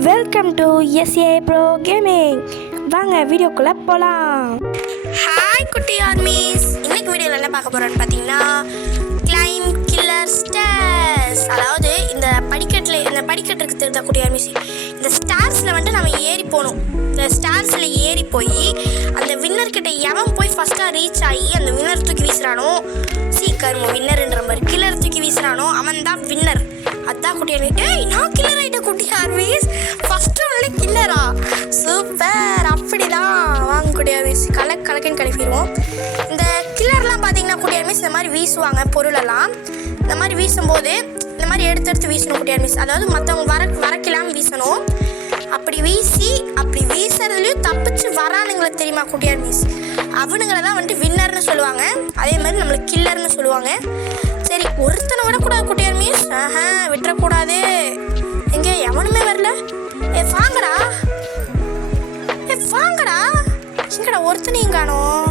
Welcome to SA pro gaming. வாங்க வீடியோக்குள்ளே போகலாம். ஹாய் குட்டி ஆர்மீஸ், இன்னைக்கு வீடியோவில் என்ன பார்க்க போகிறோன்னு பார்த்தீங்கன்னா கிளைம் கில்லர் ஸ்டார்ஸ். அதாவது இந்த படிக்கட்டுக்கு தெரிஞ்ச குட்டி ஆர்மீஸ், இந்த ஸ்டார்ஸில் வந்துட்டு நம்ம ஏறி போகணும். இந்த ஸ்டார்ஸில் ஏறி போய் அந்த வின்னர்கிட்ட எவன் போய் ஃபஸ்ட்டாக ரீச் ஆகி அந்த வின்னர் தூக்கி வீசுகிறானோ, வின்னர்ன்ற மாதிரி கில்லர் தூக்கி வீசுகிறானோ அவன் தான் வின்னர். அதான் குட்டி ஆர்மீஸ். ஏய், நான் கில்லர் ஆகிட்டேன் குட்டி ஆர்மீஸ். ஃபஸ்ட்டு ஒன்லி கில்லரா, சூப்பர். அப்படிதான் வாங்க குட்டி ஆர்மீஸ், கலக்குன்னு கிளப்பிடுவோம். இந்த கில்லர்லாம் பார்த்தீங்கன்னா குட்டி ஆர்மீஸ் இந்த மாதிரி வீசுவாங்க பொருளெல்லாம். இந்த மாதிரி வீசும்போது இந்த மாதிரி எடுத்து வீசணும் குட்டி ஆர்மீஸ். அதாவது மற்றவங்க வரக்கெல்லாம் வீசணும். அப்படி வீசுறதுலையும் தப்பிச்சு வரானுங்களை தெரியுமா குட்டி ஆர்மீஸ், அவனுங்களை தான் வந்துட்டு வின்னர்னு சொல்லுவாங்க. அதே மாதிரி நம்மளுக்கு கில்லர்னு சொல்லுவாங்க. சரி, ஒருத்தனை விடக்கூடாது குட்டி ஆர்மீஸ், விட்டுறக்கூடாது. எங்கே எவனுமே வரல. வாங்கடா எங்கடா ஒருத்தனையும் காணோம்.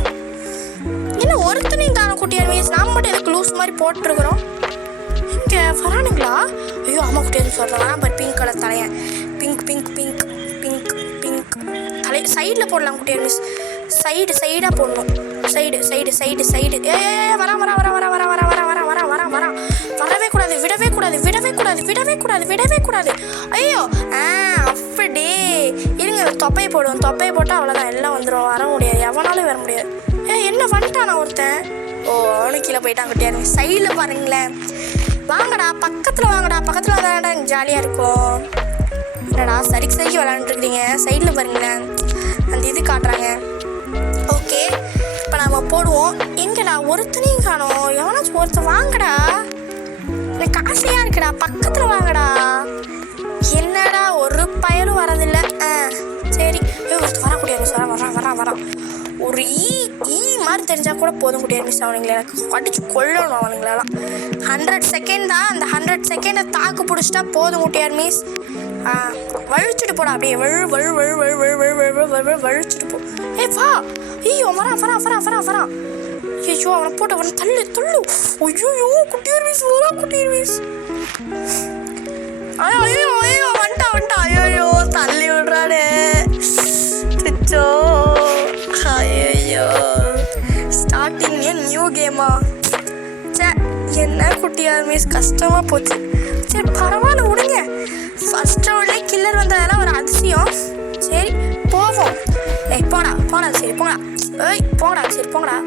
என்ன ஒருத்தனையும் காணோம் குட்டி ஆர்மீஸ், நாம் மட்டும் எனக்கு லூஸ் மாதிரி போட்டுருக்குறோம். இங்கே வரானுங்களா? ஐயோ ஆமாம் குட்டி ஆர்மீஸ் வரலாம். பட் பிங்க் கலர் தலையன், பிங்க் தலை சைடில் போடலாம் குட்டி ஆர்மீஸ். சைடாக போடணும். சைடு வரவே கூடாது. ஐயோ அப்படி இருங்க, தொப்பையை போட்டால் அவ்வளோதான், எல்லாம் வந்துடும். வர முடியாது, எவனாலும் வர முடியாது. என்ன வந்துட்டானா ஒருத்தன்? அவனு கீழே போயிட்டான் குட்டி ஆர்மீஸ். சைடில் பாருங்களேன். வாங்கடா, பக்கத்தில் விளையாண்டா எனக்கு ஜாலியாக இருக்கும். என்னடா சரிக்கு விளையாண்டுருக்கீங்க? சைடில் பாருங்களேன், அந்த இது காட்டுறாங்க. ஓகே, இப்போ நம்ம போடுவோம். எங்கடா ஒருத்தனையும் காணோம். எவனாச்சும் ஒருத்தன் வாங்கடா, எனக்கு ஆசையாக இருக்குடா, பக்கத்தில் வாங்கடா. என்னடா ஒரு பயனும் வரதில்லை. சரி, ஒருத்தர் வரக்கூடிய வரான். ஒரு ஈ மாதிரி தெரிஞ்சால் கூட போதும் குட்டி ஆர்மீஸ். அவனுங்களை எனக்கு அடிச்சு கொள்ளணும். அவனுங்களெல்லாம் 100 செகண்ட் தான். அந்த 100 செகண்டை தாக்கு பிடிச்சிட்டா போதும் குட்டி ஆர்மீஸ். வழிச்சுட்டு போடா, அப்படியே வழிச்சுட்டு போ. வா. ஐயோ வரான். ஐயோ அவனை போட்டு அவனை தள்ளு. ஐயோ குட்டி ஆர்மீஸ் குட்டி ஆர்மீஸ். ஐயோ வந்துட்டா. ஐயோ தள்ளி விடுறானே. ஐயோ ஸ்டார்டிங் நியூ கேமா. என்ன குட்டி ஆர்மீஸ் கஷ்டமாக போச்சு. சரி பரவாயில்ல, விடுங்க. ஃபர்ஸ்ட் ரவுண்ட்லே கில்லர் வந்ததெல்லாம் ஒரு அதிசயம். சரி போவோம். போடா சரி போங்கடா.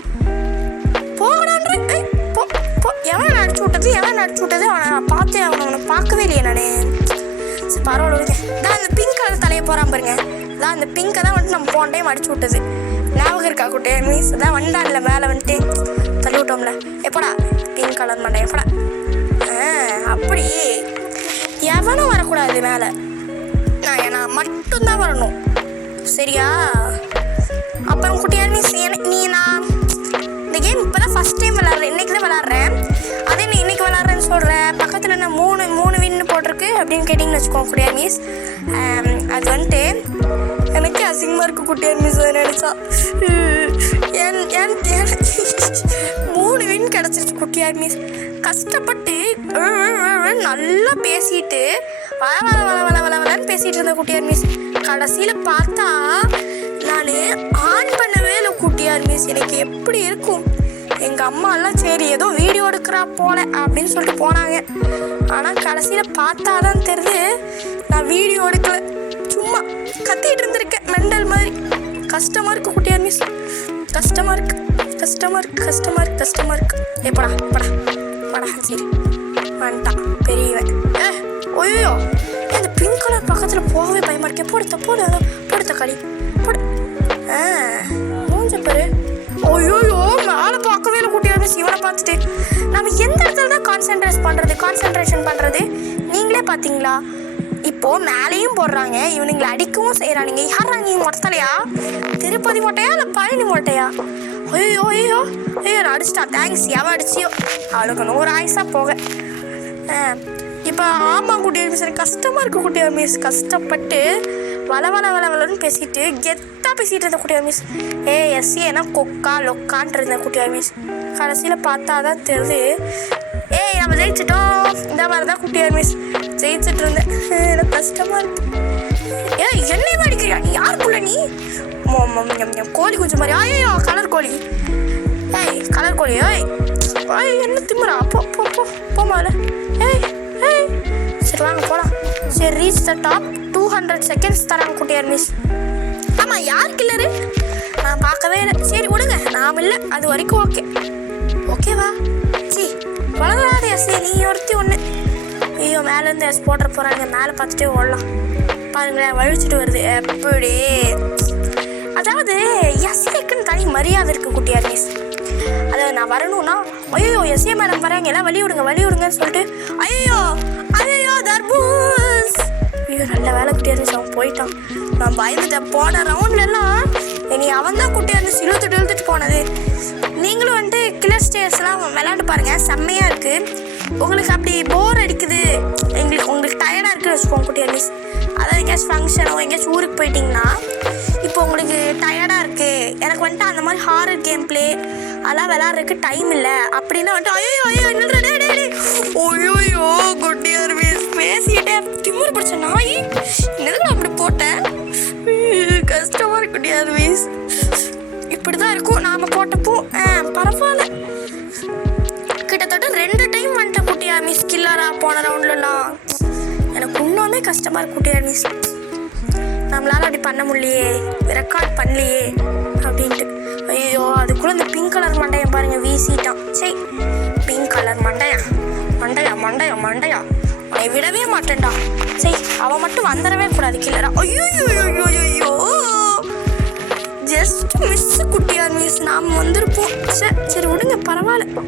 போங்கடா. எவன் அடிச்சு விட்டது அவனை பார்த்தேன். அவனை பார்க்கவே இல்லையே நானே. சரி பரவாயில்ல, விடுங்க. தான் அந்த பிங்க் கலர் தலையை போகிறான் பாருங்க. அதான் அந்த பிங்கை தான் வந்துட்டு நம்ம போன டைம் அடிச்சு விட்டது. ஞாபகம் இருக்கா குட்டி ஆர்மீஸ்? அதான் வந்தான்ல மேலே வந்துட்டு தள்ளி விட்டோம்ல. எப்படா பிங்க் கலர் மாட்டேன், எப்படா. அப்படி எவனும் வரக்கூடாது மேலே. நான் மட்டும்தான் வரணும், சரியா? அப்புறம் குட்டி ஆர்மீஸ், நான் இந்த கேம் இப்போ தான் ஃபஸ்ட் டைம் விளாட்றேன். இன்றைக்கி தான் விளாட்றேன். அதே நீ இன்றைக்கி விளாட்றேன்னு சொல்கிறேன். பக்கத்தில் நான் மூணு வின்னு போட்டிருக்கு அப்படின்னு கேட்டிங்கன்னு வச்சுக்கோங்க குட்டி ஆர்மீஸ். அது வந்துட்டு எனக்கு அசிங்கமாக இருக்குது குட்டி ஆர்மீஸ் நினச்சா. 3 வின் கிடச்சிருச்சு குட்டி ஆர்மீஸ். கஷ்டப்பட்டு நல்லா பேசிட்டு வளன்னு பேசிகிட்டு இருந்தேன் குட்டி ஆர்மீஸ். கடைசியில் பார்த்தா நான் ஆன் பண்ணவே இல்லை குட்டி ஆர்மீஸ். எனக்கு எப்படி இருக்கும்? எங்கள் அம்மாலாம் சரி ஏதோ வீடியோ எடுக்கிறா போல அப்படின்னு சொல்லிட்டு போனாங்க. ஆனால் கடைசியில் பார்த்தா தான் தெரியுது நான் வீடியோ எடுக்கலை, சும்மா கத்திட்டு இருந்திருக்கேன் மெண்டல் மாதிரி. கஷ்டமாக இருக்குது குட்டி ஆர்மீஸ், கஷ்டமாக இருக்கு. எப்படா சரி வந்துட்டான் பெரியவன். ஐயோ இந்த பிங்க் கலர் பக்கத்தில் போகவே பயமா இருக்கேன். போடுத்த களி போடு. மூஞ்ச பாரு. ஐயோ மேலே பார்க்கவே இல்லை குட்டி ஆர்மீஸ். இவனை பார்த்துட்டு நம்ம எந்த இடத்துல தான் கான்சென்ட்ரேஷன் பண்ணுறது நீங்களே பார்த்தீங்களா? இப்போது மேலேயும் போடுறாங்க, இவனுங்களை அடிக்கவும் செய்கிறானுங்க. யாராங்க இவங்க மொத்தலையா? திருப்பதி மொட்டையா இல்லை பழனி மொட்டையா? ஐயோ நான் அடிச்சிட்டா. தேங்க்ஸ். எவன் அடிச்சியோ அவளுக்கு 100 ஆயுசாக போக. இப்போ ஆமாம் குட்டி ஆர்மீஸ், எனக்கு கஷ்டமாக இருக்குது குட்டி ஆர்மீஸ். கஷ்டப்பட்டு வளன்னு பேசிட்டு கெத்தாக பேசிகிட்டு இருந்தேன் குட்டி ஆர்மீஸ். எஸ்ஏனா கொக்கா லொக்கான்ட்டு இருந்தேன் குட்டி ஆர்மீஸ். கடைசியில் பார்த்தா தான் தெரியுது நம்ம ஜெயிச்சிட்டோம். இந்த மாதிரி தான் குட்டி ஆர்மீஸ் ஜெயிச்சுட்டு இருந்தேன். எனக்கு கஷ்டமாக இருக்குது. நீ கோழி குஞ்சு மாதிரி ஐயோ கலர் கோழி ஏய் கலர் கோழி ஏய் ஏய் என்ன திமுறா போ போ போ போமால ஏய் ஏய் சரி வாங்க போகலாம் சரி ரீச் த டாப் 200 செகண்ட்ஸ் தராங்க குட்டியார் மிஸ் ஆமாம் யார் கில்லரு நான் பார்க்கவே இல்லை சரி விடுங்க நாம் இல்லை அது வரைக்கும் ஓகேவா சி வளராத எஸ்ஏ நீ ஒருத்தி ஒன்று ஐயோ மேலேருந்து எஸ் போட்டுற போகிறாங்க மேலே பார்த்துட்டே ஓடலாம் பாருங்களேன் வழிச்சிட்டு வருது எப்படி அதாவது எஸ்ஏக்குன்னு தனி மரியாதை இருக்குது குட்டியார் மிஸ் அதை நான் வரணும்னா ஐயோ எஸ்ஏ மேடம் வராங்க எல்லாம் வழி விடுங்கன்னு சொல்லிட்டு ஐயோ தர்பூஸ் ஐயோ நல்ல வேலை குட்டியார் மிஸ் அவன் போயிட்டான் நான் பயந்துட்டேன் போன ரவுண்ட்லாம் இனி அவன் தான் குட்டியார் மிஸ் இழுத்துட்டு போனது நீங்களும் வந்துட்டு கில்லர் ஸ்டேர்ஸ்லாம் விளையாண்டு பாருங்கள் செம்மையாக இருக்குது உங்களுக்கு அப்படி போர் அடிக்குது உங்களுக்கு டயர்டாக இருக்குன்னு வச்சுக்கோங்க குட்டியார் மிஸ் அதாவது எங்கேயாச்சும் ஃபங்க்ஷனோ எங்கேயாச்சும் ஊருக்கு போயிட்டிங்கன்னா இப்போ உங்களுக்கு டயர்டாக இருக்குது எனக்கு வந்துட்டு அந்த மாதிரி ஹாரர் கேம் பிளே அதெல்லாம் விளாட்றதுக்கு டைம் இல்லை அப்படின்னா வந்துட்டு ஐயோ குட்டியார் மிஸ் பேசிக்கிட்டே திமிரு பிடிச்ச நாய் என்னது அப்படி போட்டேன் கஷ்டமாக இருக்கு குட்டியார் மிஸ் இப்படி தான் இருக்கும் நாம் போட்டப்போ பரவாயில்ல கிட்டத்தட்ட 2 டைம் வந்துட்ட குட்டியார் மிஸ் கில்லரா போன ரவுண்ட்லலாம் எனக்கு இன்னுமே கஷ்டமாக இருக்கு குட்டியார் மிஸ் நம்மளால அப்படி பண்ண முடியலையே ரெக்கார்ட் பண்ணலையே அப்படின்ட்டு ஐயோ அதுக்குள்ளே இந்த பிங்க் கலர் மண்டையை பாருங்க வீசிட்டான் சரி பிங்க் கலர் மண்டையா அவனை விடவே மாட்டேன்டா சரி அவன் மட்டும் வந்துடவே கூடாது கில்லரா ஐயோ ஜஸ்ட் மிஸ் குட்டியார் மிஸ் நாம் வந்திருப்போம் சரி விடுங்க பரவாயில்ல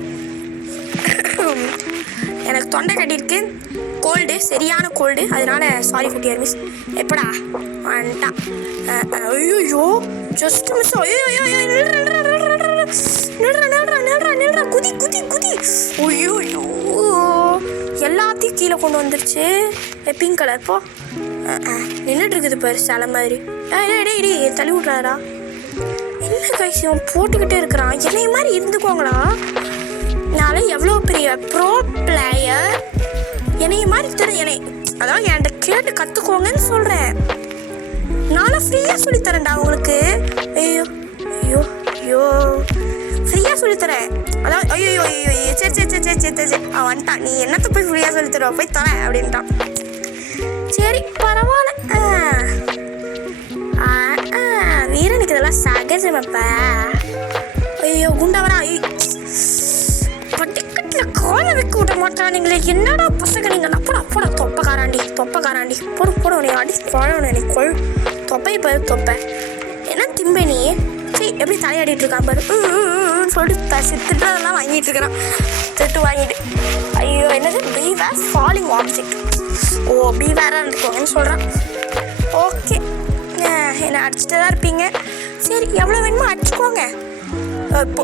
எனக்கு தொண்டை கட்டியிருக்கு கோல்டு சரியான கோல்டு அதனால சாரி குட்டியார் மிஸ் எப்படா வந்துட்டான் ஐயோ ஜஸ்ட் மிஸ் நில்றா குதி ஐயோ எல்லாத்தையும் கீழே கொண்டு வந்துருச்சு பிங்க் கலர் போ நின்றுட்டு இருக்குது பாரு சில மாதிரி டேய் தள்ளி விட்றாரா என்ன கைசியம் போட்டுக்கிட்டே இருக்கிறான் என்னைய மாதிரி இருந்துக்கோங்களா நாளை எவ்வளோ பெரிய ப்ரோ பிளேயர் என்னைய மாதிரி என்னை அதாவது என்கிட்ட கேட்டு கற்றுக்கோங்கன்னு சொல்கிறேன் நானும் ஃப்ரீயாக சொல்லித்தரேன்டா உங்களுக்கு ஐயோ ஃப்ரீயாக சொல்லித்தரேன் அதாவது ஐயோ சரி அவன் வந்துட்டான் நீ என்னத்தை போய் ஃப்ரீயாக சொல்லித்தருவா போய் தரேன் அப்படின்ட்டான் சரி பரவாயில்ல வீரனுக்கு இதெல்லாம் சகஜமப்பா ஐயோ குண்டவரா பட்டிக்கட்டில் காலை வைக்க விட மாட்டானுங்களே என்னடா பசங்க நீங்கள் போட தொப்பக்காராண்டி போடு நீ அடி குழந்தை நீ தொப்பை பாரு தொப்பை என்ன திம்பே நீ சரி எப்படி தலையாடிட்டு இருக்கான் பாரு சொல்லிட்டு திட்டதெல்லாம் வாங்கிட்டு இருக்கிறான் திட்டு வாங்கிட்டு ஐயோ என்னது பீவேர் ஃபாலிங் ஆப்ஜெக்ட் பீவேராக இருந்துக்கோங்கன்னு சொல்கிறான் ஓகே என்னை அடிச்சுட்டு தான் இருப்பீங்க சரி எவ்வளோ வேணுமோ அடிச்சுக்கோங்க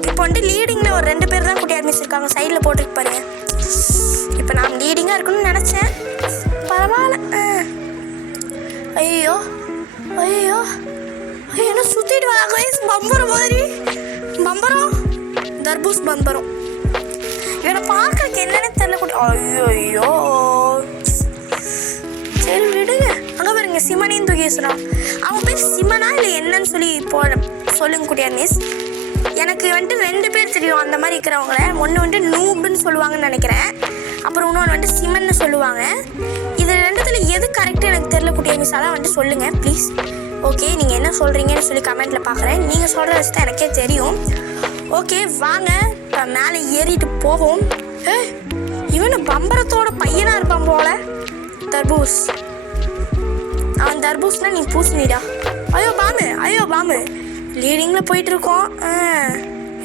இப்போ வந்துட்டு லீடிங்கில் ஒரு 2 பேர் தான் குட்டியார் மிஸ் இருக்காங்க சைடில் போட்டுருக்கு பாருங்க இப்போ நான் லீடிங்காக இருக்கணும்னு நினச்சேன் பரவாயில்ல ஐயோ என்ன சுற்றிட்டு வராங்க பம்பரம் மாதிரி தர்பூஸ் பம்பரம் இவனை பார்க்கறதுக்கு என்னன்னு தெரியல கூட ஐயோ சரி விடுங்க அங்கே பாருங்க சிமனின்னு தூக்கி வச்சுறான் அவன் பேர் சிமனா இல்லை என்னன்னு சொல்லி சொல்லுங்க குட்டியார் மிஸ் எனக்கு வந்துட்டு 2 பேர் தெரியும் அந்த மாதிரி இருக்கிறவங்கள ஒன்று வந்துட்டு நூப்னு சொல்லுவாங்கன்னு நினைக்கிறேன் அப்புறம் இன்னொன்று வந்துட்டு சிமன்னு சொல்லுவாங்க இது 2த்துல எது கரெக்டாக எனக்கு தெரியல குட்டியார் மிஸ் அதான் வந்துட்டு சொல்லுங்கள் ப்ளீஸ் ஓகே நீங்கள் என்ன சொல்கிறீங்கன்னு சொல்லி கமெண்ட்டில் பார்க்குறேன் நீங்கள் சொல்கிற வச்சு தான் எனக்கே தெரியும் ஓகே வாங்க இப்போ மேலே ஏறிட்டு போவோம் இவனு பம்பரத்தோட பையனாக இருப்பான் போல தர்பூஸ் அவன் தர்பூஸ்னால் நீ பூசணிடா ஐயோ பாமு லீடிங்கில் போயிட்டுருக்கோம்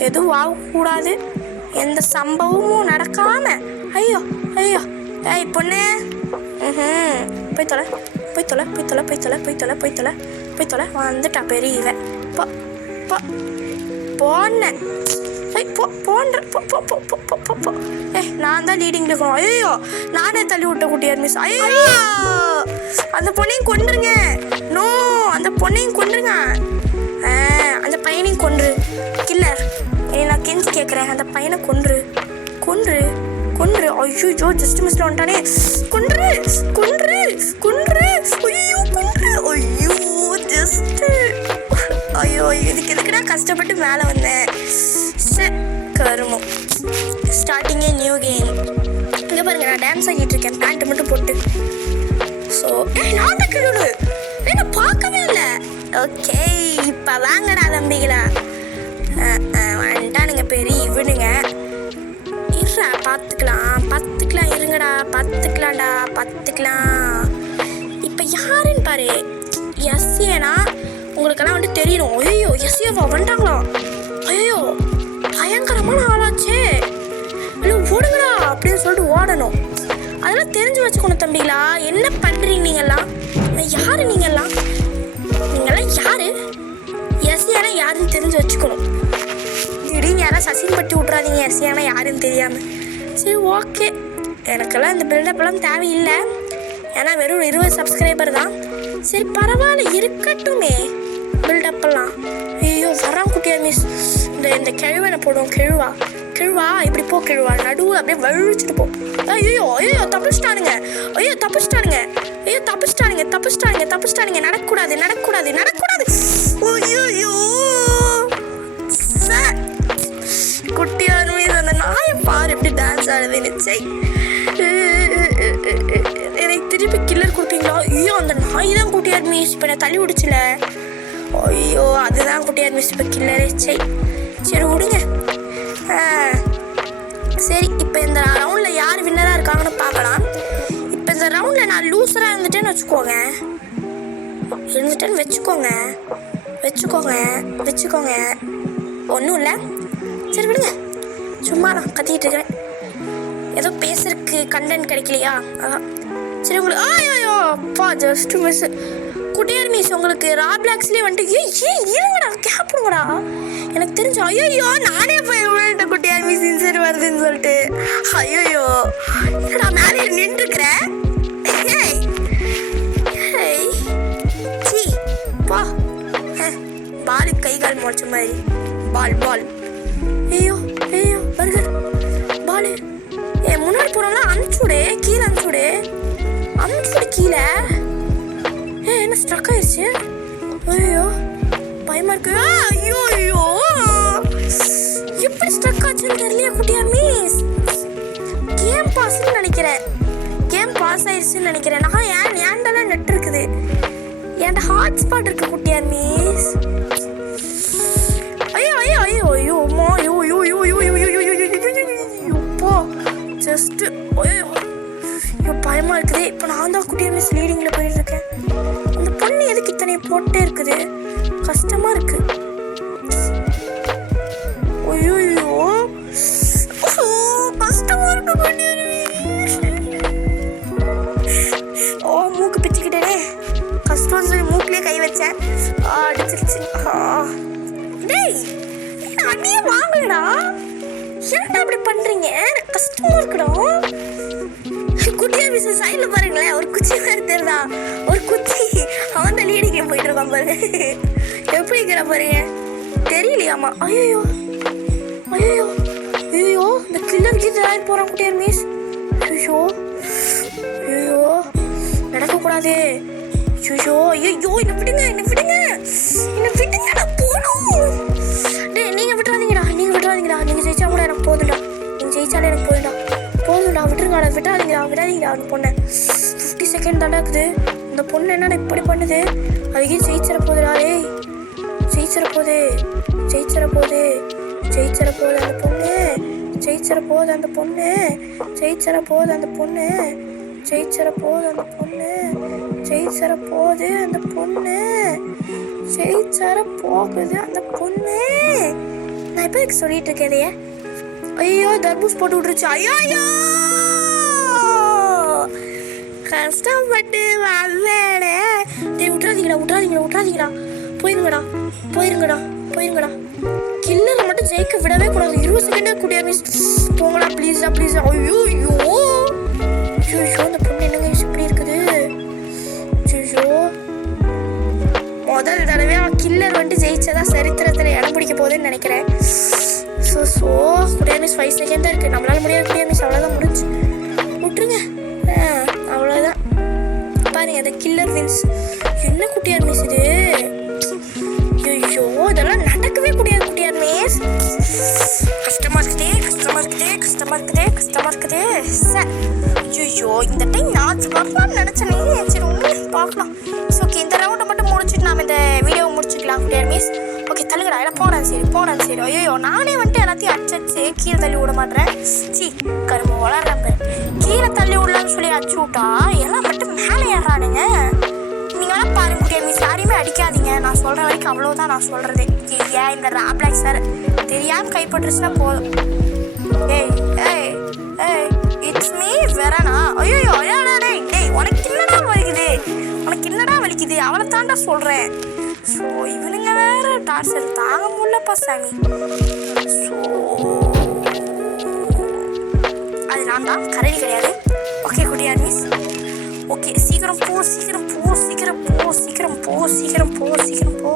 எதுவும் ஆகக்கூடாது எந்த சம்பவமும் நடக்காமல் ஐயோ ஏய் பொண்ணு போய் தொலை வந்துட்டா பெரிய இவன் போனேன் நான் தான் லீடிங்கில் இருக்கணும் ஐயோ நானே தள்ளி விட்ட குட்டியார் மிஸ் ஐயோ அந்த பொண்ணையும் கொண்டுருங்க அந்த பொண்ணையும் கொண்டுருங்க அந்த பையனையும் கொன்று கில்லர் நான் கெஞ்சி கேட்குறேன் அந்த பையனை கொன்று ஐயோ ஜஸ்ட் மிஸ்ல வந்துட்டானே கொன்று ஐயோ ஜஸ்ட் கஷ்டப்பட்டு மேலே வந்தேன். கருமம். ஸ்டார்டிங்கே நியூ கேம். இங்கே பாருங்க, நான் டான்ஸ் ஆகிட்டு இருக்கேன் பேண்ட்டு மட்டும் போட்டு. ஸோ நான் தான் கிழு என்ன பார்க்கவே இல்லை. ஓகே, இப்போ வாங்கடா தம்பிகளா. வந்துட்டானுங்க பெரிய இவனுங்க. இருடா பார்த்துக்கலாம் இருங்கடா, பார்த்துக்கலாம். இப்போ யாருன்னு பாரு. எஸ்ஏனா உங்களுக்கெல்லாம் வந்துட்டு தெரியணும். ஐயோ எஸ்ஏவா வந்துட்டாங்களா? ஐயோ பயங்கரமான ஆளாச்சே. இல்லை ஓடுங்களா அப்படின்னு சொல்லிட்டு ஓடணும். அதெல்லாம் தெரிஞ்சு வச்சுக்கணும் தம்பிங்களா. என்ன பண்ணுறீங்க நீங்கள்லாம்? யாரு நீங்கள்லாம் யாரு? எஸ்ஏனா யாருன்னு தெரிஞ்சு வச்சுக்கணும். திடீர்னு யாராவது சசின் பட்டி விட்றாதீங்க எஸ்ஏனா யாருன்னு தெரியாமல். சரி ஓகே, எனக்கெல்லாம் இந்த பில்டப்லாம் தேவையில்லை. ஏன்னா வெறும் 20 சப்ஸ்கிரைபர் தான். சரி பரவாயில்ல, இருக்கட்டுமே பில்டப்பெல்லாம். ஐயோ வரான் குட்டியா மிஸ். இந்த கிழவனை போடுவோம். கிழுவா இப்படி போ. கிழுவா நடுவில் அப்படியே வழிச்சிட்டு போ. ஐயோ தப்பிச்சிட்டானுங்க. நடக்கூடாது. ஐயோ குட்டியான மீது அந்த நாயை பாரு எப்படி டான்ஸ் ஆடுதுன்னு. எனக்கு திருப்பி கில்லர் கொடுப்பீங்களா? ஐயோ அந்த நாய் தான் குட்டியார் மிஸ். இப்போ நான் தள்ளி விடுச்சுல. ஐயோ அதுதான் குட்டியார் மிஸ் இப்போ கில்லரே. சரி விடுங்க. சரி இப்போ இந்த ரவுண்டில் யார் வின்னராக இருக்காங்கன்னு பார்க்கலாம். இப்போ இந்த ரவுண்டில் நான் லூசராக இருந்துட்டேன்னு வச்சுக்கோங்க. ஒன்றும் இல்லை. சரி விடுங்க, சும்மா நான் கத்திக்கிட்டு இருக்கிறேன். ஏதோ பேசுறதுக்கு கண்டென்ட் கிடைக்கலையா அதான். சரி உங்களுக்கு ஐயோ அப்பா ஜஸ்ட் மிஸ். குட்டியார் மிஸ் உங்களுக்கு ராப்ளாக்ஸ்லேயே வந்துட்டு இருங்கடா கேப்பிடுங்கடா. எனக்கு தெரிஞ்சு ஐயோ நானே போய் விழுந்துட்டேன் குட்டியார் மிஸ் இன்சைட் வருதுன்னு சொல்லிட்டு. ஐயோ நான் மேலே நின்றுக்கிறேன். பா பாலு கை கால் முடிச்ச மாதிரி. பால் ஐயோ பர்கர் பாலு. முன்னாடி போனோம்னா அனுப்பிச்சுடு கீழே. என்ன ஸ்ட்ரக் ஆயிடுச்சு? ஐயோ பயமா இருக்கு. ஐயோ எப்படி ஸ்ட்ரக் ஆச்சுன்னு தெரியலையா குட்டியார் மிஸ். கேம் பாஸ் ஆயிடுச்சுன்னு நினைக்கிறேன். நான் ஏன்டால நெட் இருக்குது, என்கிட்ட ஹாட்ஸ்பாட் இருக்கு குட்டியார் மிஸ். ஐயோ ஜஸ்ட் பயமா இருக்குது. இப்போ நான் தான் குட்டியார் மிஸ் லீடிங்கில் போயிட்டு இருக்கேன். அந்த பொண்ணு எதுக்கு இத்தனை போட்டே இருக்குது? கஷ்டமா இருக்கு. ஐயோ கஷ்டமா இருக்கு. மூக்கு பிச்சுக்கிட்டேனே. கஷ்டம் சொல்லி மூக்குலேயே கை வச்சேன், அடிச்சிருச்சு. டேய் அடியே வாங்கடா. ஏன்டா அப்படி பண்றீங்க? கஷ்டமா இருக்குடா. குட்டியார் மிஸ் சைடில் பாருங்களேன், ஒரு குச்சி மாதிரி தெரியுதா? ஒரு குச்சி. அவன் தான் லீடிங்கே போயிட்டு இருக்கான் பாருங்க. எப்படி இருக்கிற பாருங்க, தெரியலையாமா. ஐயோ இந்த கில்லர் கீழே ஆயிட்டு போறான் குட்டியார் மிஸ். ஐயோ நடக்கக்கூடாது. ஐயோ என்ன விடுங்க நான் போகணும். டேய் நீங்க விட்டுறாதீங்கடா. நீங்க ஜெயிச்சா கூட எனக்கு போதும்டா. விட்டுறாதீங்கடா அந்த பொண்ணை. 50 செகண்ட் தாண்டா இருக்குது. இந்த பொண்ணு என்னடா இப்படி பண்ணுது? அதுக்கே ஜெயிச்சிட போகுதுடா. ஜெயிச்சிட போகுது அந்த பொண்ணு. நான் இப்போ சொல்லிட்டு இருக்கேன். ஐயோ தர்பூஸ் போட்டு விட்டுருச்சு. ஐயோ கஷ்டப்பட்டு வந்தேனே. விட்டுறாதீங்கடா. போயிருங்கடா. கில்லரை மட்டும் ஜெயிக்க விடவே கூடாது. 20 செகண்ட் குட்டியார் மிஸ் போங்கடா ப்ளீஸ்டா. ஐயோ அந்த பொண்ணு என்னங்க இப்படி இருக்குது? முதல் தடவையா கில்லர் வந்துட்டு ஜெயிச்சதா சரித்திரத்தில் இடம் பிடிக்க போகுதுன்னு நினைக்கிறேன். குட்டியார் மிஸ் 5 செகண்ட் தான் இருக்கு. நம்மளால முடியாது குட்டியார் மிஸ். அவ்வளோதான் முடிஞ்சு. விட்டுருங்க, அவ்வளோதான். பாருங்க அந்த கில்லர் வின்ஸ். என்ன குட்டியார் மிஸ் இது? ஐயோ இதெல்லாம் நடக்கவே முடியாது. பயங்கரமாக இருக்குது. சார் ஐயோ இந்த டைம் நான் வரலாம்னு நினச்சேனே. சரி ஒன்று பார்க்கலாம். ஸோ ஓகே இந்த ரவுண்டை மட்டும் முடிச்சுட்டு நாம் இந்த வீடியோவை முடிச்சுக்கலாம் குட்டியார் மிஸ். ஓகே தள்ளுங்கடா எல்லாம் போடாது சரி ஐயோ நானே வந்துட்டு எல்லாத்தையும் அடிச்சு கீழே தள்ளி விட மாட்டேறேன். கரும்பு வளர்றப்ப கீழே தள்ளி விடலான்னு சொல்லி அடிச்சு விட்டா எல்லாம் மட்டும் மேலே ஏறானுங்க. நீங்களாம் பாருங்க குட்டியார் மிஸ், யாரையுமே அடிக்காதீங்க. நான் சொல்கிற வரைக்கும் அவ்வளோதான் நான் சொல்கிறது. ஏன் இந்த ராப்ளாக் சார் தெரியாமல் கைப்பற்றுச்சுன்னா போதும். ஏய் ஏய் ஏய் இட்ஸ் மீ வெரானா. ஐயோ டேய் உனக்கு என்னடா வலிக்குது அவளை தாண்டா சொல்கிறேன். ஸோ இவனுங்க வேற டார்ச்சர் தாங்க முடியலப்பா சாமி. ஸோ அது நான் தான் கரடி கிடையாது. Okay Kuttiyar miss. ஓகே சீக்கிரம் போ.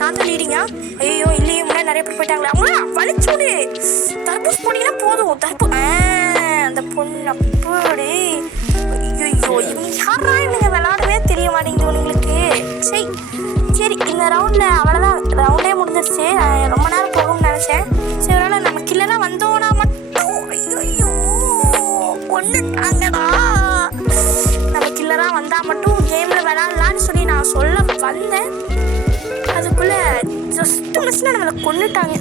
நான் தான் லீடிங்கா? ஐயோ இல்லையே முன்னாடி நிறைய பேர் போயிட்டாங்களே. அவங்கள வலிச்சோடு தர்பூஸ் போனீங்கன்னா போதும். அந்த பொண்ணு அப்படி ஐயோ இவங்க யாரா இவங்க விளாடவே தெரிய மாட்டேங்குது உங்களுக்கு. சரி இந்த ரவுண்டில் அவ்வளோதான், ரவுண்டே முடிஞ்சிருச்சு. ரொம்ப நேரம் போகும்னு நினச்சேன். சரி அதனால் நம்ம கில்லெல்லாம் வந்தோன்னா மட்டும் ஐயோ ஒன்று தாங்கடா. நம்ம கில்லராக வந்தால் மட்டும் கேமில் விளாட்லான்னு சொல்லி நான் சொல்ல வந்தேன். அதுக்குள்ளே ஜஸ்ட் மிஸ்ல நம்மளை கொண்டுட்டாங்க.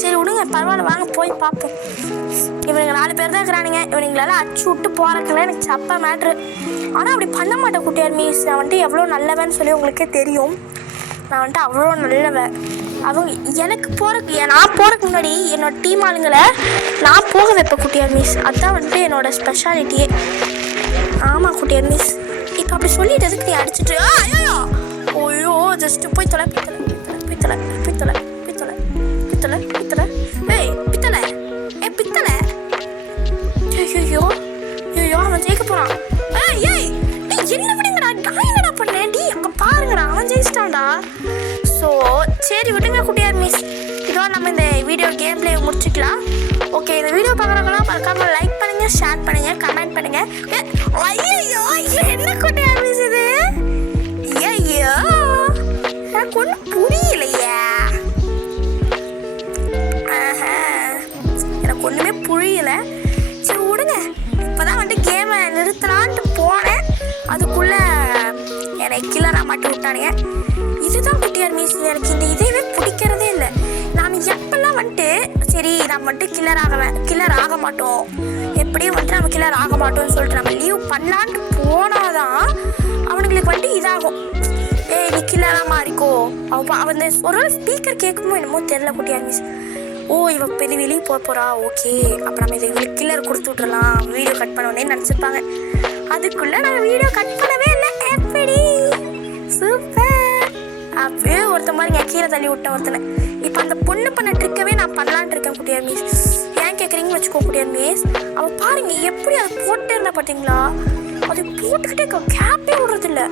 சரி விடுங்க பரவாயில்ல வாங்க போய் பார்ப்போம். இவனுங்க 4 பேர் தான் இருக்கிறானுங்க. இவனுங்களெல்லாம் அடிச்சு விட்டு போகிறதுக்குலாம் எனக்கு சப்பா மேட்ரு. ஆனால் அப்படி பண்ண மாட்டேன் குட்டியார் மிஸ். நான் வந்துட்டு எவ்வளோ நல்லவன்னு சொல்லி உங்களுக்கே தெரியும். நான் வந்துட்டு அவ்வளோ நல்லவன். அவங்க எனக்கு நான் போகிறதுக்கு முன்னாடி என்னோட டீம் ஆளுங்களை நான் போக வைப்பேன் குட்டியார் மிஸ். அதுதான் வந்துட்டு என்னோடய ஸ்பெஷாலிட்டியே. ஆமாம் குட்டியார் மிஸ். இப்போ அப்படி சொல்லிட்டு எதுக்கு நீ அடிச்சுட்டு ஐயோ ஜஸ்ட்டு போய் தொலை ஐயோ அவன் ஜெயிக்க போகிறான். என்ன விடுங்கடா நான் என்னடா பண்ணேன் டி அங்கே பாருங்கடா அவன் ஜெயிச்சிட்டான்டா. ஸோ சரி விடுங்க குட்டியார் மிஸ். இதோ நம்ம இந்த வீடியோ கேம் பிளே முடிச்சுக்கலாம். ஓகே இந்த வீடியோ பார்க்குறவங்களாம் மறக்காமல் லைக் பண்ணுங்கள், ஷேர் பண்ணுங்கள், கமெண்ட் பண்ணுங்கள். ஐயோ என்ன குட்டியார் மிஸ் இது? ஐயோ எனக்கு ஒன்றும் புரியலையா? எனக்கு ஒன்றுமே புரியலை. சரி விடுங்க. இப்போ தான் வந்துட்டு கேமை நிறுத்தலான்ட்டு போனேன். அதுக்குள்ளே என்னை கில்லராக மாட்டி விட்டானுங்க. இதுதான் குட்டியார் மிஸ். எனக்கு இந்த இதே பிடிக்கிறதே இல்லை. நான் எப்பெல்லாம் வந்துட்டு சரி நம்ம வந்துட்டு கில்லர் ஆக மாட்டோம், எப்படியும் வந்துட்டு நம்ம கில்லர் ஆக மாட்டோம்னு சொல்லிட்டு நம்ம லீவ் பண்ணலான்ட்டு போனாதான் அவனுங்களுக்கு வந்துட்டு இதாகும். நீ கில்லராக மாறிக்கோ. அவன் ஒரு ஸ்பீக்கர் கேட்குமோ என்னமோ தெரில குட்டியார் மிஸ். இவன் பெரிய வெளியே போகிறா. ஓகே அப்போ நம்ம இவங்களுக்கு கில்லர் கொடுத்து விட்றலாம், வீடியோ கட் பண்ணோன்னே நினச்சிருப்பாங்க. அதுக்குள்ளே நாங்கள் வீடியோ கட் பண்ணவே இல்லை. எப்படி சூப்பர். அப்படியே ஒருத்த மாதிரி கீழே தள்ளி விட்டேன் ஒருத்தனை. இப்போ அந்த பொண்ணு பண்ண ட்ரிக்கவே நான் பண்ணலான்ட்டு இருக்கேன் குட்டியார் மிஸ். ஏன் கேட்குறீங்கன்னு வச்சுக்கோ குட்டியார் மிஸ். அவள் பாருங்க எப்படி அதை போட்டே இருந்தா பார்த்தீங்களா? அது போட்டுக்கிட்டே கேப்பே விடுறதில்ல,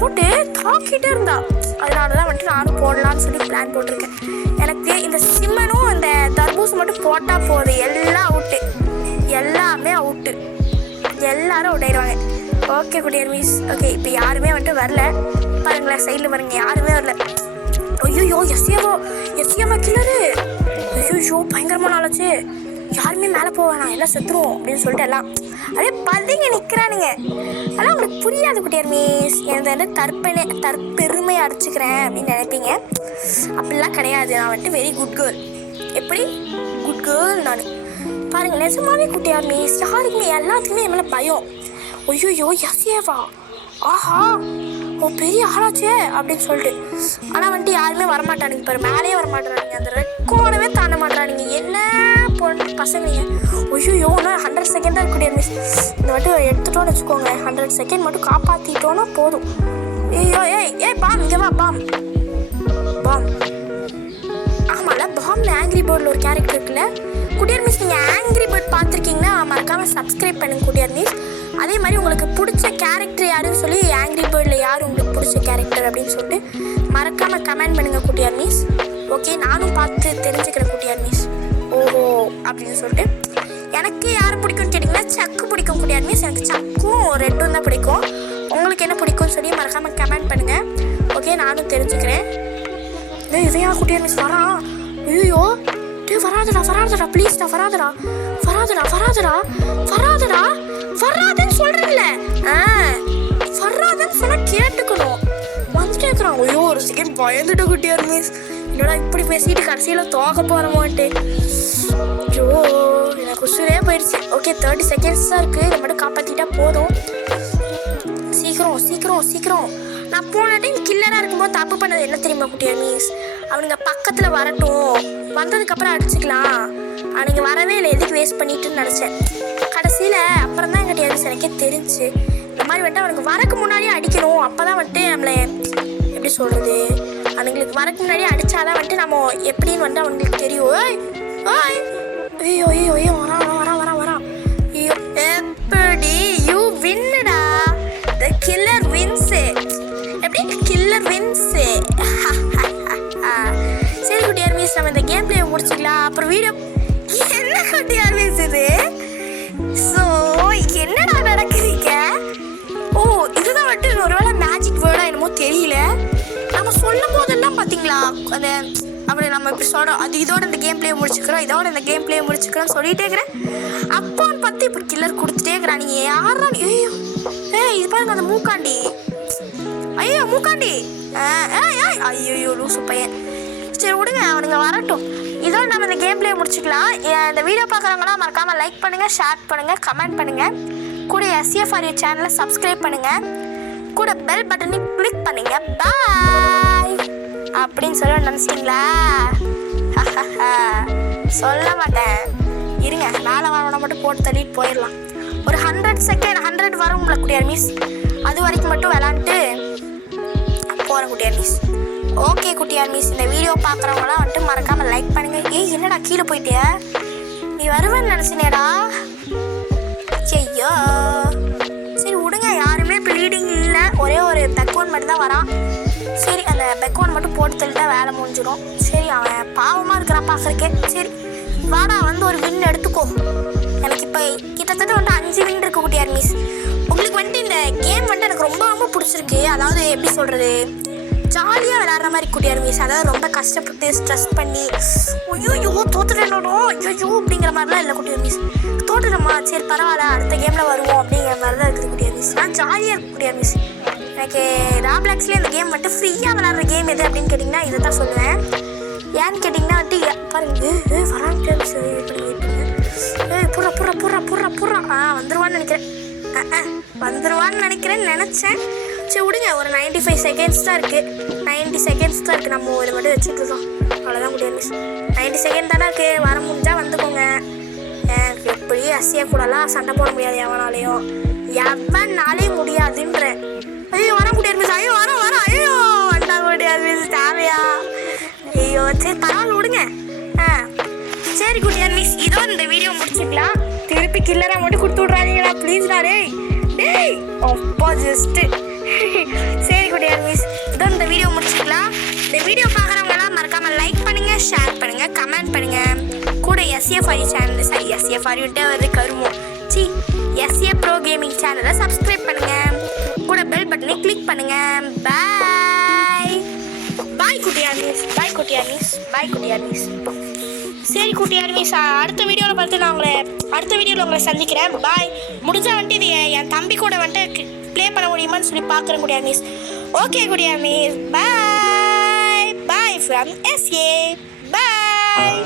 போட்டு தாக்கிட்டே இருந்தா. அதனால தான் வந்துட்டு நானும் போடலான்னு சொல்லி பிளான் போட்டிருக்கேன். எனக்கு இந்த சிம்மனும் இந்த தர்பூஸ் மட்டும் போட்டால் போகுது. எல்லாமே அவுட்டு, எல்லாரும் அவுட் ஆயிடுவாங்க. Okay Kuttiyar miss. ஓகே இப்போ யாருமே வந்துட்டு வரல பாருங்களேன், சைடில் பாருங்க யாருமே வரல. ஐயோ எஸ்ஏமா கில்லரு. ஐயோ பயங்கரமான ஆளாச்சு. யாருமே மேலே போவேணா எல்லாம் செத்துருவோம் அப்படின்னு சொல்லிட்டு எல்லாம் அப்படியே பதிங்க நிற்கிறானுங்க. ஆனால் உங்களுக்கு புரியாது குட்டியார் மிஸ். எனக்கு வந்து தற்பெருமை அடிச்சுக்கிறேன் அப்படின்னு நினைப்பீங்க. அப்படிலாம் கிடையாது. நான் வந்துட்டு வெரி குட் கேர்ள். எப்படி குட் கேர்ள் நான் பாருங்க. நிஜமாவே குட்டியார் மிஸ் யாருக்குமே எல்லாத்துக்குமே என் மேலே பயம். ஐயோ எஸ்ஏவா ஆஹா பெரிய ஆளாச்சே அப்படின்னு சொல்லிட்டு. ஆனால் வந்துட்டு யாருமே வரமாட்டானுங்க பாரு, மேலேயே வரமாட்டானுங்க, அந்த ரெக்கோடவே தாண்ட மாட்டானுங்க. என்ன பொண்ணு பசங்க. ஐயோ இன்னும் 100 செகண்ட் தான் குட்டியார் மிஸ். இந்த மட்டும் எடுத்துட்டோன்னு வச்சுக்கோங்க, 100 செகண்ட் மட்டும் காப்பாற்றிட்டோன்னா போதும். ஐயோ ஏய் பாம் இங்கே வா. பாம் ஆமாம்ல பாம்ல ஆங்கிரி பேர்டில் ஒரு கேரக்டர் இருக்குல்ல குட்டியார் மிஸ். நீங்கள் ஆங்கிரி பேர்ட் பார்த்துருக்கீங்கன்னா மறக்காமல் சப்ஸ்கிரைப் பண்ணுங்க குட்டியார் மிஸ். அதே மாதிரி உங்களுக்கு பிடிச்ச கேரக்டர் யாருன்னு சொல்லி ஆங்கிரி பேர்டில் யார் உங்களுக்கு பிடிச்ச கேரக்டர் அப்படின்னு சொல்லிட்டு மறக்காமல் கமெண்ட் பண்ணுங்கள் குட்டியார் மிஸ். ஓகே நானும் பார்த்து தெரிஞ்சுக்கிறேன் குட்டியார் மிஸ். ஓஹோ அப்படின்னு சொல்லிட்டு. எனக்கு யார் பிடிக்கும்னு கேட்டிங்கன்னா சக்கு பிடிக்கும் குட்டியார் மிஸ். எனக்கு சக்கும் ரெட்டும் தான் பிடிக்கும். உங்களுக்கு என்ன பிடிக்கும்னு சொல்லி மறக்காமல் கமெண்ட் பண்ணுங்கள். ஓகே நானும் தெரிஞ்சுக்கிறேன். இதையா குட்டியார் மிஸ் வரான்? ஐயோ வராதடா ப்ளீஸ்டா, வராதுன்னு சொல்றேன்ல. வராதுன்னு சொன்னா கேட்டுக்கணும். வந்துட்டே இருக்கிறான். ஐயோ ஒரு செகண்ட் பயந்துட்டு குட்டியார் மிஸ். என்னடா இப்படி பேசிட்டு கடைசியில் தோக்க போற மாட்டே. ஐயோ எனக்கு உசுரே போயிடுச்சு. ஓகே 30 செகண்ட்ஸ் தான் இருக்குது. இதை மட்டும் காப்பாற்றிட்டா போதும். சீக்கிரம். நான் போன டைம் கில்லராக இருக்கும்போது தப்பு பண்ணது என்ன தெரியுமா குட்டியார் மிஸ்? அவனுங்க பக்கத்தில் வரட்டும், வந்ததுக்கப்புறம் அடிச்சுக்கலாம். அவனுங்க வரவே இல்லை, எதுக்கு வேஸ்ட் பண்ணிட்டுன்னு நினச்சேன். கடைசியில் அப்புறம் தான் குட்டியார் மிஸ் எனக்கே தெரிஞ்சு இந்த மாதிரி வந்துட்டு அவனுக்கு வரக்கு முன்னாடியே அடிக்கணும். அப்போ தான் வந்துட்டு நம்மளை எப்படி சொல்கிறது, அவங்களுக்கு வரக்கு முன்னாடியே அடித்தாதான் வந்துட்டு நம்ம எப்படின்னு வந்துட்டு அவங்களுக்கு தெரியும். ஐயோ வரான். ஐயோ எப்படி யூ வின்னுடா. The killer wins. எப்படி கில்லர் வின்ஸு. சரி குட்டியார் மிஸ், நம்ம இந்த கேம் பிளே முடிச்சுக்கலாம். அப்புறம் வீடியோ என்ன குட்டியார் மிஸ் இது? ஸோ என்னடா நடக்குதுங்க? ஓ இதுதான் வந்துட்டு ஒருவேளை மேஜிக் வேர்டா என்னமோ தெரியல. நம்ம சொல்லும் போதெல்லாம் பார்த்தீங்களா அந்த அப்படி நம்ம இப்படி சொல்கிறோம், அது இதோட இந்த கேம் பிளே முடிச்சுக்கிறோம் சொல்லிட்டே இருக்கிறேன். அப்போன்னு பார்த்து இப்போ கில்லர் கொடுத்துட்டே இருக்கிறான். நீங்கள் யாரா? இது பாருங்க அந்த மூக்காண்டி. ஐயோ லூசு பையன். சரி விடுங்க, அவனுங்க வரட்டும். இதோட நம்ம இந்த கேம் பிளே முடிச்சுக்கலாம். இந்த வீடியோ பார்க்குறவங்களாம் மறக்காமல் லைக் பண்ணுங்கள், ஷேர் பண்ணுங்கள், கமெண்ட் பண்ணுங்கள். கூட SCFRU சேனலை சப்ஸ்கிரைப் பண்ணுங்கள். கூட பெல் பட்டனை கிளிக் பண்ணுங்க. பாய் அப்படின்னு சொல்ல நினச்சிட்டிங்களா? சொல்ல மாட்டேன், இருங்க. நாளை வரவனை மட்டும் போட்டு தள்ளிட்டு போயிடலாம். ஒரு 100 வரும்ல குட்டியார் மிஸ், அது வரைக்கும் மட்டும் விளாண்டுட்டு போகிறேன் Kuttiyar miss. Okay Kuttiyar miss, இந்த வீடியோ பார்க்குறவங்களாம் வந்துட்டு மறக்காமல் லைக் பண்ணுங்கள். என்னடா கீழே போயிட்டியா? நீ வருவேன்னு நினச்சினேடா. ஐயோ சரி விடுங்க, யாருமே ப்ளீடிங் இல்லை. ஒரே ஒரு பெக்கோன் மட்டும் தான் வரான். சரி அந்த பெக்கோன் மட்டும் போட்டு தள்ளிட்டா வேலை முடிஞ்சிடும். சரி அவன் பாவமாக இருக்கிறான் பார்க்குறக்கே. சரி வாடா வந்து ஒரு வின் எடுத்துக்கோ. எனக்கு இப்போ கிட்டத்தட்ட வந்துட்டு 5 வின் இருக்குது குட்டியார் மிஸ். உங்களுக்கு வந்துட்டு இந்த கேம் வந்துட்டு எனக்கு ரொம்ப பிடிச்சிருக்கு. அதாவது எப்படி சொல்கிறது, ஜாலியாக விளையாடுற மாதிரி குட்டியார் மிஸ். அதாவது ரொம்ப கஷ்டப்பட்டு ஸ்ட்ரெஸ் பண்ணி ஐயோ தோத்துட்டேனோ ஐயோ அப்படிங்கிற மாதிரிலாம் இல்லை குட்டியார் மிஸ். தோட்டுறோமா சரி பரவாயில்ல, அடுத்த கேமில் வருவோம் அப்படிங்கிற மாதிரி தான் இருக்குது குட்டியார் மிஸ். நான் ஜாலியாக இருக்கு குட்டியார் மிஸ். எனக்கு ராப்ளாக்ஸ்லேயே இந்த கேம் வந்துட்டு ஃப்ரீயாக விளையாடுற கேம் எது அப்படின்னு கேட்டிங்கன்னா இதை தான் சொல்லுவேன். ஏன்னு கேட்டிங்கன்னா வந்துட்டு பாருங்க வரான் மிஸ். புறா வந்துருவான்னு நினைக்கிறேன். சரி விடுங்க, ஒரு 95 செகண்ட்ஸ் தான் இருக்குது. 90 செகண்ட்ஸ் தான் இருக்குது. நம்ம இதை மட்டும் வச்சுட்டுருக்கோம். அவ்வளோதான் குட்டியார் மிஸ். 90 செகண்ட் தானே இருக்குது. வர முடிஞ்சால் வந்துக்கோங்க. எப்படி SCA கூடலாம் சண்டை போட முடியாது, எவனாலே முடியாதுன்ற. ஐயோ வர குட்டியார் மிஸ். ஐயோ வர ஐயோ வந்தா குட்டியார் மிஸ் தேவையா? ஐயோ சரி பரவாயில்ல விடுங்க. சரி குட்டியார் மிஸ், இதோ இந்த வீடியோ முடிச்சுக்கலாம். திருப்பி கில்லரா மட்டும் கொடுத்து விட்றாதீங்களா ப்ளீஸ்டா. டேய் அப்பா ஜஸ்ட்டு. சரி குட்டியார் மிஸ், இதோ இந்த வீடியோ முடிச்சுக்கலாம். இந்த வீடியோ பார்க்குறவங்களாம் மறக்காமல் லைக் பண்ணுங்கள், ஷேர் பண்ணுங்கள், கமெண்ட் பண்ணுங்கள். கூட SCFRU சேனல் SCFRUட்டே வருது கருமம். SCA ப்ரோ கேமிங் சேனலை சப்ஸ்கிரைப் பண்ணுங்கள். கூட பெல் பட்டனை கிளிக் பண்ணுங்கள். பாய் குட்டியார் மிஸ். சரி குட்டியார் மிஸ், அடுத்த வீடியோவில் உங்களை சந்திக்கிறேன். பாய். முடிஞ்சால் வந்துட்டு இது என் தம்பி கூட வந்துட்டு ப்ளே பண்ண முடியுமான்னு சொல்லி பார்க்குறேன் Kuttiyar miss. Okay Kuttiyar miss, bye from SCA. Bye.